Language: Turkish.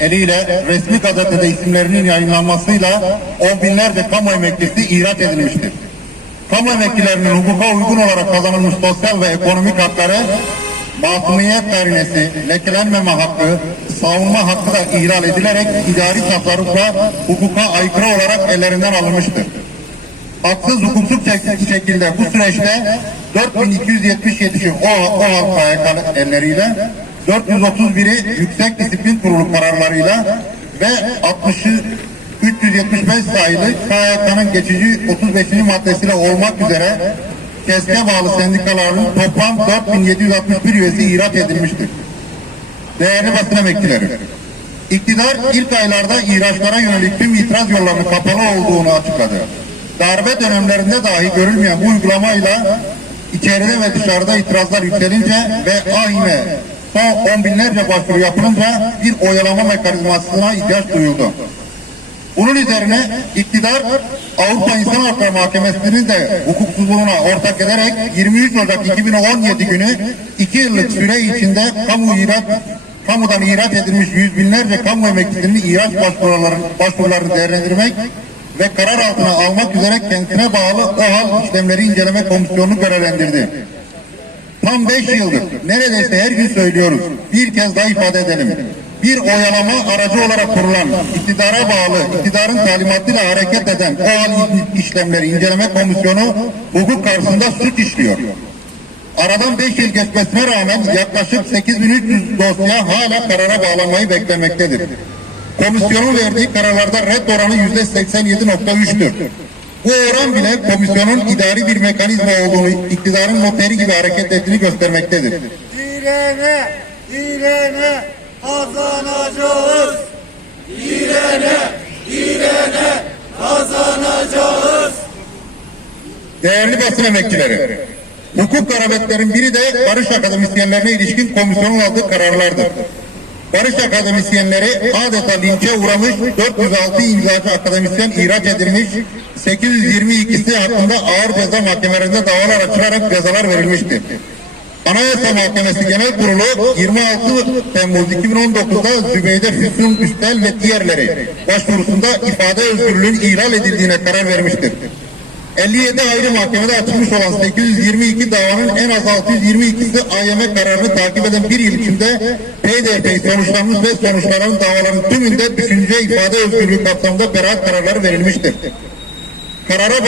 eliyle resmi gazetede isimlerinin yayınlanmasıyla on binlerce kamu emeklisi ihraç edilmiştir. Kamu emeklilerinin hukuka uygun olarak kazanılmış sosyal ve ekonomik hakları, masumiyet karinesi, lekelenmeme hakkı, savunma hakkı da ihlal edilerek idari tasarrufla hukuka aykırı olarak ellerinden alınmıştır. Haksız hukuksuz şek- şekilde bu süreçte 4277'si o, o halk KYK elleriyle 431'i Yüksek Disiplin Kurulu kararlarıyla ve 60'ı 375 sayılı KYK'nın geçici 35. maddesiyle olmak üzere KESK'e bağlı sendikaların toplam 4761 üyesi ihraç edilmiştir. Değerli basın emekçileri, iktidar ilk aylarda ihraçlara yönelik tüm itiraz yollarının kapalı olduğunu açıkladı. Darbe dönemlerinde dahi görülmeyen bu uygulamayla içeride ve dışarıda itirazlar yükselince ve ahime son on binlerce başvuru yapılınca bir oyalama mekanizmasına ihtiyaç duyuldu. Bunun üzerine iktidar Avrupa İnsan Hakları Mahkemesi'nin de hukuksuzluğuna ortak ederek 23 Ocak 2017 günü 2 yıllık süre içinde kamu ihraç kamudan ihraç edilmiş yüz binlerce kamu emeklisinin ihraç başvurularını, başvurularını değerlendirmek ve karar altına almak üzere kendisine bağlı OHAL işlemleri inceleme komisyonunu görevlendirdi. Tam beş yıldır neredeyse her gün söylüyoruz. Bir kez daha ifade edelim. Bir oyalama aracı olarak kurulan, iktidara bağlı, iktidarın talimatıyla hareket eden OHAL işlemleri inceleme komisyonu hukuk karşısında suç işliyor. Aradan 5 yıl geçmesine rağmen yaklaşık 8300 dosya hala karara bağlanmayı beklemektedir. Komisyonun verdiği kararlarda red oranı %87.3'tür. Bu oran bile komisyonun idari bir mekanizma olduğunu, iktidarın noteri gibi hareket ettiğini göstermektedir. Direne, direne kazanacağız. Direne, direne kazanacağız. Değerli basın emekçileri, hukuk garabetlerin biri de barış akademisyenlerine ilişkin komisyonun aldığı kararlardır. Barış akademisyenleri adeta linçe uğramış 406 imzacı akademisyen ihraç edilmiş, 822'si hakkında ağır ceza mahkemelerinde davalar açılarak cezalar verilmiştir. Anayasa Mahkemesi Genel Kurulu 26 Temmuz 2019'da Zübeyde Füsun Üstel ve diğerleri başvurusunda ifade özgürlüğünün ihlal edildiğine karar vermiştir. 57 ayrı mahkemede açılmış olan 822 davanın en az 622'si AYM kararını takip eden bir yıl içinde PDP sonuçlanmış ve sonuçlanan davaların tümünde düşünce ifade özgürlüğü kapsamında beraat kararları verilmiştir. Karara